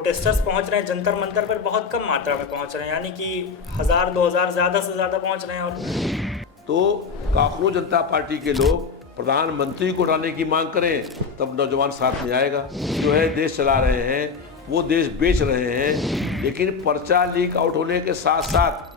Protesters पहुंच रहे हैं जंतर मंतर पर बहुत कम मात्रा में पहुंच रहे हैं, यानी कि 1000-2000 ज़्यादा से ज़्यादा पहुंच रहे हैं। और तो कांग्रेस जनता पार्टी के लोग प्रधानमंत्री को हटाने की मांग करें तब नौजवान साथ में आएगा। जो है देश चला रहे हैं, वो देश बेच रहे हैं, लेकिन पर्चा लीक आउट होने के साथ साथ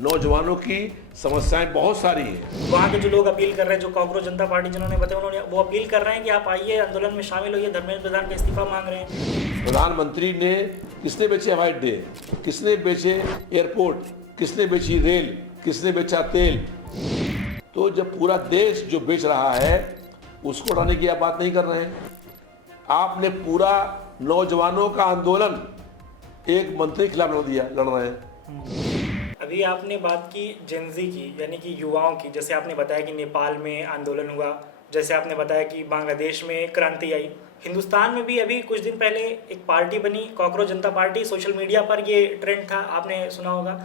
नौजवानों की समस्याएं बहुत सारी हैं। वहाँ के जो लोग अपील कर रहे हैं, जो कांग्रेस जनता पार्टी जिन्होंने बताया, उन्होंने वो अपील कर रहे हैं कि आप आइए, आंदोलन में शामिल होइए, धर्मेंद्र प्रधान का इस्तीफा मांग रहे हैं। प्रधानमंत्री ने किसने बेचे हवाई अड्डे, किसने बेचे एयरपोर्ट, किसने बेची रेल, किसने बेचा तेल? तो जब पूरा देश जो बेच रहा है उसको हटाने की आप बात नहीं कर रहे हैं। आपने पूरा नौजवानों का आंदोलन एक मंत्री के खिलाफ लड़ रहे हैं। अभी आपने बात की जेनजी की, यानी कि युवाओं की। जैसे आपने बताया कि नेपाल में आंदोलन हुआ, जैसे आपने बताया कि बांग्लादेश में क्रांति आई, हिंदुस्तान में भी अभी कुछ दिन पहले एक पार्टी बनी कांग्रेस जनता पार्टी। सोशल मीडिया पर ये ट्रेंड था, आपने सुना होगा।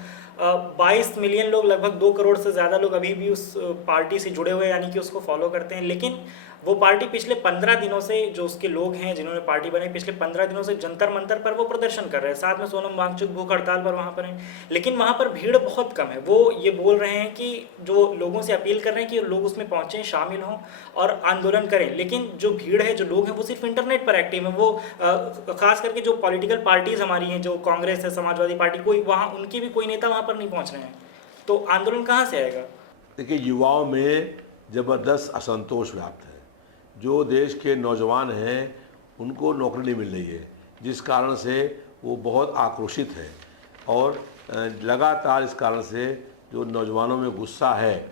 22 मिलियन लोग, लगभग 2 करोड़ से ज़्यादा लोग अभी भी उस पार्टी से जुड़े हुए हैं, यानी कि उसको फॉलो करते हैं। लेकिन वो पार्टी पिछले 15 दिनों से, जो उसके लोग हैं जिन्होंने पार्टी बनाई, पिछले 15 दिनों से जंतर मंतर पर वो प्रदर्शन कर रहे हैं। साथ में सोनम वांगचुक भूख हड़ताल पर वहाँ पर हैं, लेकिन वहाँ पर भीड़ बहुत कम है। वो ये बोल रहे हैं कि जो लोगों से अपील कर रहे हैं कि लोग उसमें पहुँचें, शामिल हों और आंदोलन करें। लेकिन जो भीड़ है, जो लोग हैं, वो सिर्फ इंटरनेट पर एक्टिव है। वो खास करके जो पॉलिटिकल पार्टीज़ हमारी हैं, जो कांग्रेस है, समाजवादी पार्टी, कोई वहाँ उनकी भी कोई नेता वहाँ पर नहीं पहुँच रहे हैं। तो आंदोलन कहाँ से आएगा? देखिए, युवाओं में ज़बरदस्त असंतोष व्याप्त है। जो देश के नौजवान हैं उनको नौकरी नहीं मिल रही है, जिस कारण से वो बहुत आक्रोशित है। और लगातार इस कारण से जो नौजवानों में गुस्सा है,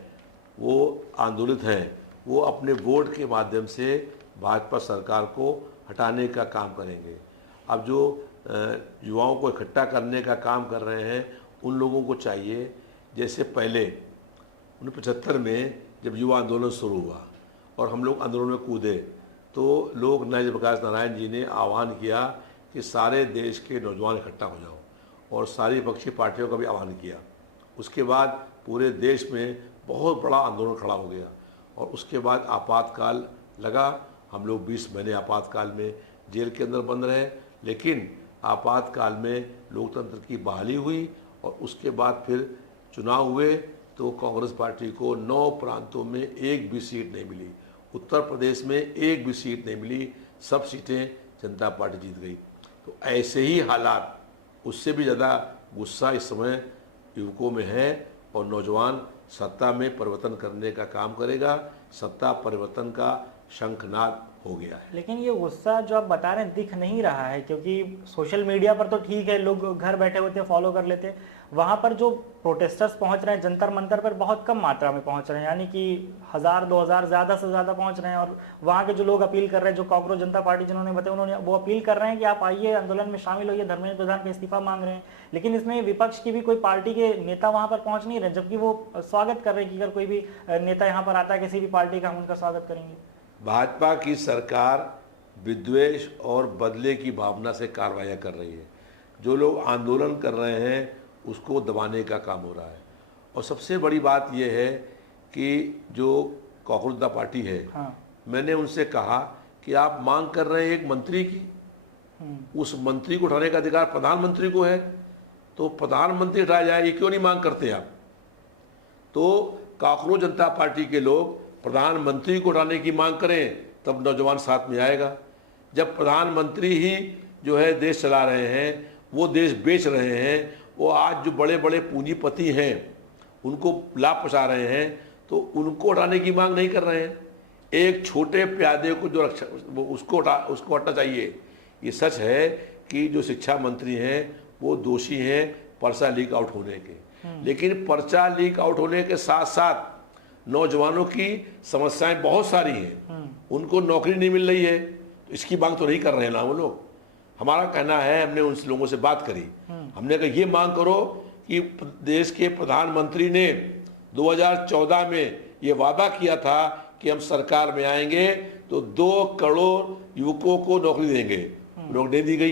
वो आंदोलित हैं, वो अपने वोट के माध्यम से भाजपा सरकार को हटाने का काम करेंगे। अब जो युवाओं को इकट्ठा करने का काम कर रहे हैं, उन लोगों को चाहिए, जैसे पहले 1975 में जब युवा आंदोलन शुरू हुआ और हम लोग आंदोलन में कूदे, तो लोग जयप्रकाश नारायण जी ने आह्वान किया कि सारे देश के नौजवान इकट्ठा हो जाओ, और सारी विपक्षी पार्टियों का भी आह्वान किया। उसके बाद पूरे देश में बहुत बड़ा आंदोलन खड़ा हो गया, और उसके बाद आपातकाल लगा। हम लोग 20 महीने आपातकाल में जेल के अंदर बंद रहे, लेकिन आपातकाल में लोकतंत्र की बहाली हुई, और उसके बाद फिर चुनाव हुए तो कांग्रेस पार्टी को 9 प्रांतों में एक भी सीट नहीं मिली। उत्तर प्रदेश में एक भी सीट नहीं मिली, सब सीटें जनता पार्टी जीत गई। तो ऐसे ही हालात, उससे भी ज़्यादा गुस्सा इस समय युवकों में है, और नौजवान सत्ता में परिवर्तन करने का काम करेगा। सत्ता परिवर्तन का शंखनाद हो गया है। लेकिन ये गुस्सा जो आप बता रहे हैं दिख नहीं रहा है, क्योंकि सोशल मीडिया पर तो ठीक है, लोग घर बैठे होते हैं, फॉलो कर लेते हैं। वहाँ पर जो प्रोटेस्टर्स पहुँच रहे हैं जंतर मंतर पर बहुत कम मात्रा में पहुँच रहे हैं, यानी कि 1000-2000 ज़्यादा से ज़्यादा पहुँच रहे हैं। और वहाँ के जो लोग अपील कर रहे हैं, जो कांग्रेस जनता पार्टी जिन्होंने बताया, उन्होंने वो अपील कर रहे हैं कि आप आइए, आंदोलन में शामिल होइए, धर्मेंद्र प्रधान का इस्तीफा मांग रहे हैं। लेकिन इसमें विपक्ष की भी कोई पार्टी के नेता वहाँ पर पहुँच नहीं रहे, जबकि वो स्वागत कर रहे हैं कि अगर कोई भी नेता यहाँ पर आता है किसी भी पार्टी का, हम उनका स्वागत करेंगे। भाजपा की सरकार विद्वेष और बदले की भावना से कार्रवाइयाँ कर रही है। जो लोग आंदोलन कर रहे हैं उसको दबाने का काम हो रहा है। और सबसे बड़ी बात यह है कि जो कांग्रेस जनता पार्टी है, मैंने उनसे कहा कि आप मांग कर रहे हैं एक मंत्री की, उस मंत्री को उठाने का अधिकार प्रधानमंत्री को है, तो प्रधानमंत्री हटाया जाए, ये क्यों नहीं मांग करते आप? तो कांग्रेस जनता पार्टी के लोग प्रधानमंत्री को हटाने की मांग करें तब नौजवान साथ में आएगा। जब प्रधानमंत्री ही जो है देश चला रहे हैं, वो देश बेच रहे हैं, वो आज जो बड़े बड़े पूंजीपति हैं उनको लाभ पहुँचा रहे हैं, तो उनको हटाने की मांग नहीं कर रहे हैं। एक छोटे प्यादे को जो रक्षा, उसको हटना चाहिए। ये सच है कि जो शिक्षा मंत्री हैं वो दोषी हैं पर्चा लीक आउट होने के, लेकिन पर्चा लीक आउट होने के साथ साथ नौजवानों की समस्याएं बहुत सारी हैं, उनको नौकरी नहीं मिल रही है। तो इसकी मांग तो नहीं कर रहे हैं ना वो लोग। हमारा कहना है, हमने उन लोगों से बात करी, हमने कहा ये मांग करो कि देश के प्रधानमंत्री ने 2014 में ये वादा किया था कि हम सरकार में आएंगे तो 2 करोड़ युवकों को नौकरी देंगे, नौकरी दी गई।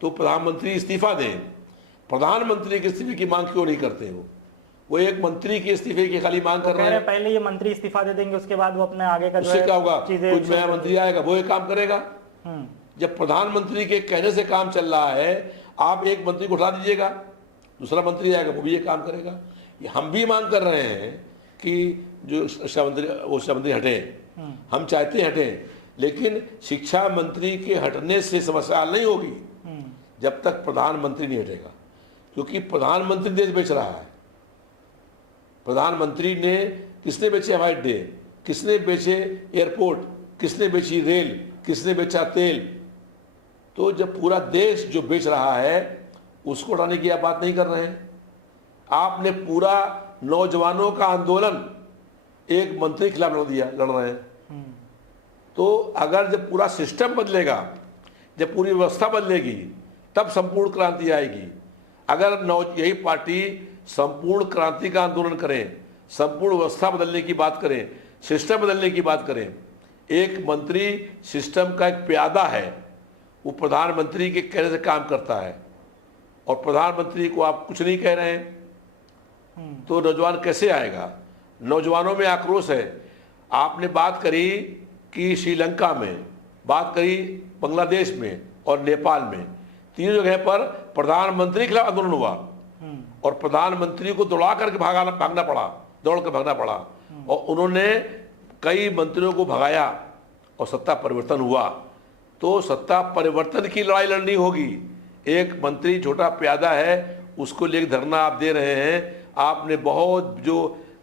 तो प्रधानमंत्री इस्तीफा दें। प्रधानमंत्री के इस्तीफे की मांग क्यों नहीं करते वो एक मंत्री के इस्तीफे की खाली मांग कर रहे हैं। पहले ये मंत्री इस्तीफा दे देंगे, उसके बाद वो अपने आगे का उससे क्या होगा, कुछ नया मंत्री आएगा वो एक काम करेगा। जब प्रधानमंत्री के कहने से काम चल रहा है, आप एक मंत्री को उठा दीजिएगा, दूसरा मंत्री आएगा वो भी ये काम करेगा। ये हम भी मांग कर रहे हैं कि जो शिक्षा मंत्री वो शिक्षा मंत्री हटें, हम चाहते हैं हटें, लेकिन शिक्षा मंत्री के हटने से समस्या हल नहीं होगी जब तक प्रधानमंत्री नहीं हटेगा, क्योंकि प्रधानमंत्री देश बेच रहा है। प्रधानमंत्री ने किसने बेचे हवाई अड्डे, किसने बेचे एयरपोर्ट, किसने बेची रेल, किसने बेचा तेल। तो जब पूरा देश जो बेच रहा है उसको उठाने की आप बात नहीं कर रहे हैं। आपने पूरा नौजवानों का आंदोलन एक मंत्री के खिलाफ लड़ रहे हैं। तो अगर जब पूरा सिस्टम बदलेगा, जब पूरी व्यवस्था बदलेगी, तब संपूर्ण क्रांति आएगी। अगर यही पार्टी संपूर्ण क्रांति का आंदोलन करें, संपूर्ण व्यवस्था बदलने की बात करें, सिस्टम बदलने की बात करें, एक मंत्री सिस्टम का एक प्यादा है, वो प्रधानमंत्री के कहने से काम करता है, और प्रधानमंत्री को आप कुछ नहीं कह रहे हैं तो नौजवान कैसे आएगा? नौजवानों में आक्रोश है। आपने बात करी कि श्रीलंका में, बात करी बांग्लादेश में और नेपाल में, तीनों जगह पर प्रधानमंत्री के खिलाफ आंदोलन हुआ और प्रधानमंत्री को दौड़ा करके भागना पड़ा, दौड़ कर भागना पड़ा, और उन्होंने कई मंत्रियों को भगाया और सत्ता परिवर्तन हुआ। तो सत्ता परिवर्तन की लड़ाई लड़नी होगी। एक मंत्री छोटा प्यादा है, उसको लेकर धरना आप दे रहे हैं। आपने बहुत जो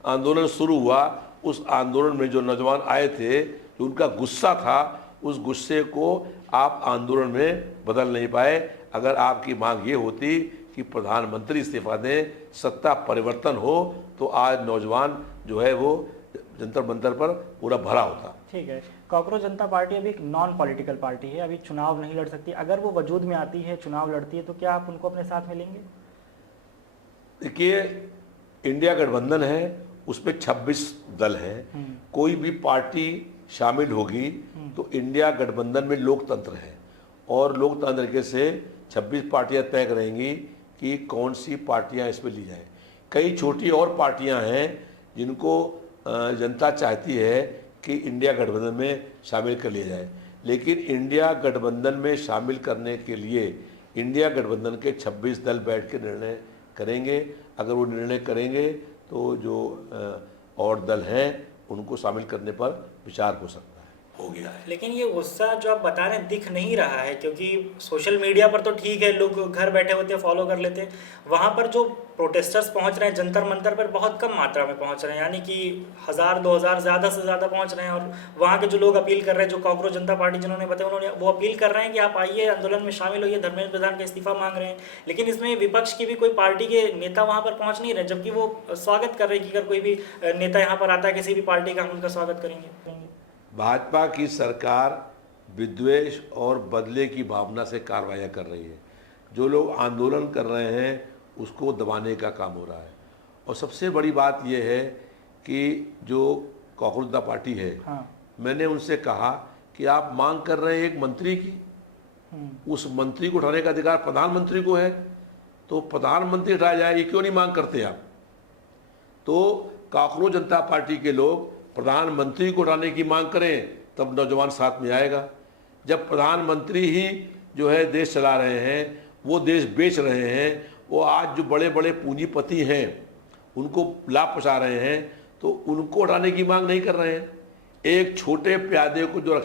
आंदोलन शुरू हुआ, उस आंदोलन में जो नौजवान आए थे, जो उनका गुस्सा था, उस गुस्से को आप आंदोलन में बदल नहीं पाए। अगर आपकी मांग ये होती कि प्रधानमंत्री इस्तीफा दें, सत्ता परिवर्तन हो, तो आज नौजवान जो है वो जंतर मंतर पर पूरा भरा होता। ठीक है, कॉकरोच जनता पार्टी अभी एक नॉन पॉलिटिकल पार्टी है, अभी चुनाव नहीं लड़ सकती। अगर वो वजूद में आती है, चुनाव लड़ती है, तो क्या आप उनको अपने साथ में लेंगे? देखिए, इंडिया गठबंधन है, उसमें 26 दल हैं। कोई भी पार्टी शामिल होगी तो इंडिया गठबंधन में लोकतंत्र है, और लोकतंत्र के से 26 पार्टियां तय करेंगी कि कौन सी पार्टियां इसमें ली जाएं। कई छोटी और पार्टियां हैं जिनको जनता चाहती है कि इंडिया गठबंधन में शामिल कर लिया जाए, लेकिन इंडिया गठबंधन में शामिल करने के लिए इंडिया गठबंधन के 26 दल बैठ के निर्णय करेंगे। अगर वो निर्णय करेंगे तो जो और दल हैं उनको शामिल करने पर विचार हो सकता है, हो गया है। लेकिन ये गुस्सा जो आप बता रहे हैं दिख नहीं रहा है, क्योंकि सोशल मीडिया पर तो ठीक है, लोग घर बैठे होते हैं, फॉलो कर लेते हैं। वहाँ पर जो प्रोटेस्टर्स पहुँच रहे हैं जंतर मंतर पर, बहुत कम मात्रा में पहुँच रहे हैं, यानी कि 1000-2000 ज़्यादा से ज़्यादा पहुँच रहे हैं। और वहाँ के जो लोग अपील कर रहे हैं, जो कॉकरोच जनता पार्टी जिन्होंने बताया, उन्होंने वो अपील कर रहे हैं कि आप आइए, आंदोलन में शामिल होइए, धर्मेंद्र प्रधान का इस्तीफा मांग रहे हैं। लेकिन इसमें विपक्ष की भी कोई पार्टी के नेता वहाँ पर पहुँच नहीं रहे, जबकि वो स्वागत कर रहे हैं कि अगर कोई भी नेता यहाँ पर आता है किसी भी पार्टी का, हम उनका स्वागत करेंगे। भाजपा की सरकार विद्वेष और बदले की भावना से कार्रवाई कर रही है। जो लोग आंदोलन कर रहे हैं उसको दबाने का काम हो रहा है। और सबसे बड़ी बात यह है कि जो कॉकरोच जनता पार्टी है, मैंने उनसे कहा कि आप मांग कर रहे हैं एक मंत्री की, उस मंत्री को उठाने का अधिकार प्रधानमंत्री को है, तो प्रधानमंत्री उठाया जाए, ये क्यों नहीं मांग करते आप? तो कॉकरोच जनता पार्टी के लोग प्रधानमंत्री को उठाने की मांग करें, तब नौजवान साथ में आएगा। जब प्रधानमंत्री ही जो है देश चला रहे हैं, वो देश बेच रहे हैं, वो आज जो बड़े बड़े पूंजीपति हैं उनको लाभ पहुँचा रहे हैं, तो उनको उठाने की मांग नहीं कर रहे हैं। एक छोटे प्यादे को जो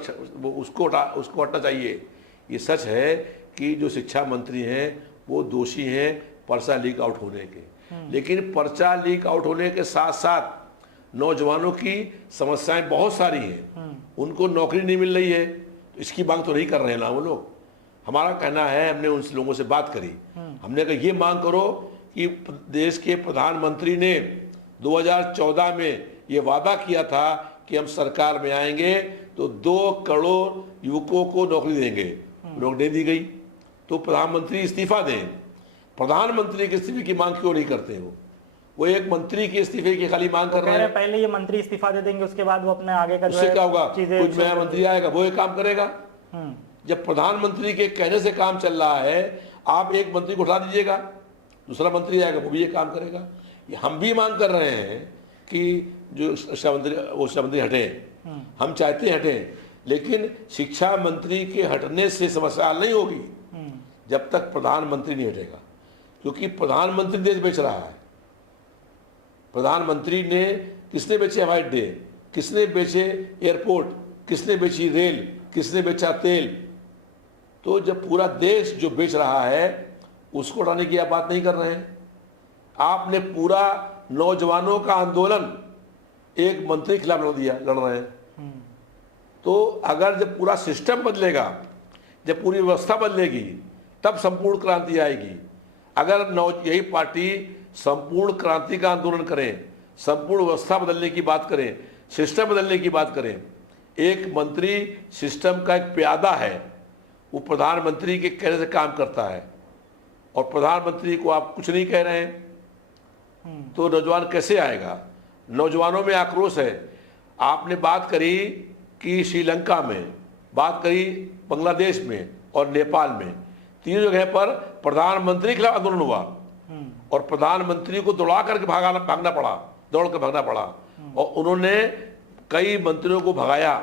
उसको हटना चाहिए। ये सच है कि जो शिक्षा मंत्री हैं वो दोषी हैं पर्चा लीक आउट होने के, लेकिन पर्चा लीक आउट होने के साथ साथ नौजवानों की समस्याएं बहुत सारी हैं, उनको नौकरी नहीं मिल रही है, तो इसकी मांग तो नहीं कर रहे हैं ना वो लोग। हमारा कहना है, हमने उन लोगों से बात करी, हमने कहा ये मांग करो कि देश के प्रधानमंत्री ने 2014 में ये वादा किया था कि हम सरकार में आएंगे तो 2 करोड़ युवकों को नौकरी देंगे, नौकरी दी गई, तो प्रधानमंत्री इस्तीफा दें। प्रधानमंत्री के इस्तीफे की मांग क्यों नहीं करते वो एक मंत्री के इस्तीफे की खाली मांग कर रहे हैं। पहले ये मंत्री इस्तीफा दे देंगे, उसके बाद वो अपने आगे का उससे क्या होगा? कोई नया मंत्री आएगा, वो एक काम करेगा। जब प्रधानमंत्री के कहने से काम चल रहा है, आप एक मंत्री को उठा दीजिएगा, दूसरा मंत्री आएगा वो भी ये काम करेगा। ये हम भी मांग कर रहे हैं कि जो शिक्षा मंत्री वो शिक्षा मंत्री हटें, हम चाहते हैं हटें, लेकिन शिक्षा मंत्री के हटने से समस्या हल नहीं होगी जब तक प्रधानमंत्री नहीं हटेगा, क्योंकि प्रधानमंत्री देश बेच रहा है। प्रधानमंत्री ने किसने बेचे हवाई अड्डे, किसने बेचे एयरपोर्ट, किसने बेची रेल, किसने बेचा तेल। तो जब पूरा देश जो बेच रहा है उसको हटाने की आप बात नहीं कर रहे हैं। आपने पूरा नौजवानों का आंदोलन एक मंत्री के खिलाफ लड़ रहे हैं। तो अगर जब पूरा सिस्टम बदलेगा, जब पूरी व्यवस्था बदलेगी, तब संपूर्ण क्रांति आएगी। अगर यही पार्टी संपूर्ण क्रांति का आंदोलन करें, संपूर्ण व्यवस्था बदलने की बात करें, सिस्टम बदलने की बात करें, एक मंत्री सिस्टम का एक प्यादा है, वो प्रधानमंत्री के कहने से काम करता है और प्रधानमंत्री को आप कुछ नहीं कह रहे हैं तो नौजवान कैसे आएगा? नौजवानों में आक्रोश है। आपने बात करी कि श्रीलंका में, बात करी बांग्लादेश में और नेपाल में, तीनों जगह पर प्रधानमंत्री के खिलाफ आंदोलन हुआ और प्रधानमंत्री को दौड़ा करके भागना पड़ा, दौड़ कर भागना पड़ा और उन्होंने कई मंत्रियों को भगाया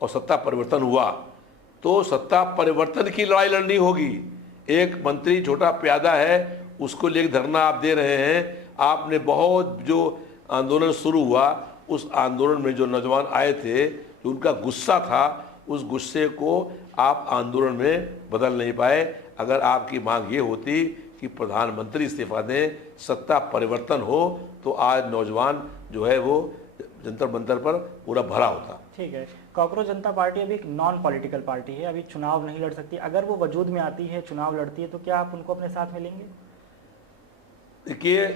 और सत्ता परिवर्तन हुआ। तो सत्ता परिवर्तन की लड़ाई लड़नी होगी। एक मंत्री छोटा प्यादा है, उसको लेकर धरना आप दे रहे हैं। आपने बहुत जो आंदोलन शुरू हुआ, उस आंदोलन में जो नौजवान आए थे, जो उनका गुस्सा था, उस गुस्से को आप आंदोलन में बदल नहीं पाए। अगर आपकी मांग ये होती कि प्रधानमंत्री इस्तीफा दें, सत्ता परिवर्तन हो, तो आज नौजवान जो है वो जंतर मंतर पर पूरा भरा होता। ठीक है, कॉकरोच जनता पार्टी अभी एक नॉन पॉलिटिकल पार्टी है, अभी चुनाव नहीं लड़ सकती। अगर वो वजूद में आती है, चुनाव लड़ती है, तो क्या आप उनको अपने साथ में लेंगे? देखिए,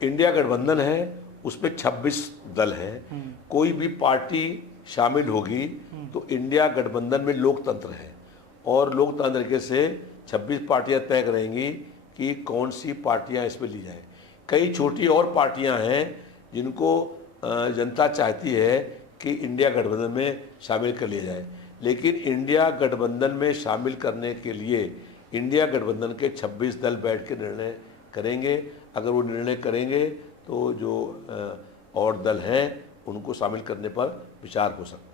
इंडिया गठबंधन है, उसमें 26 दल हैं। कोई भी पार्टी शामिल होगी तो इंडिया गठबंधन में लोकतंत्र है और लोकतंत्र से 26 पार्टियां तय करेंगी कि कौन सी पार्टियां इसमें ली जाएं। कई छोटी और पार्टियां हैं जिनको जनता चाहती है कि इंडिया गठबंधन में शामिल कर लिया जाए, लेकिन इंडिया गठबंधन में शामिल करने के लिए इंडिया गठबंधन के 26 दल बैठ के निर्णय करेंगे। अगर वो निर्णय करेंगे तो जो और दल हैं उनको शामिल करने पर विचार हो सकता है।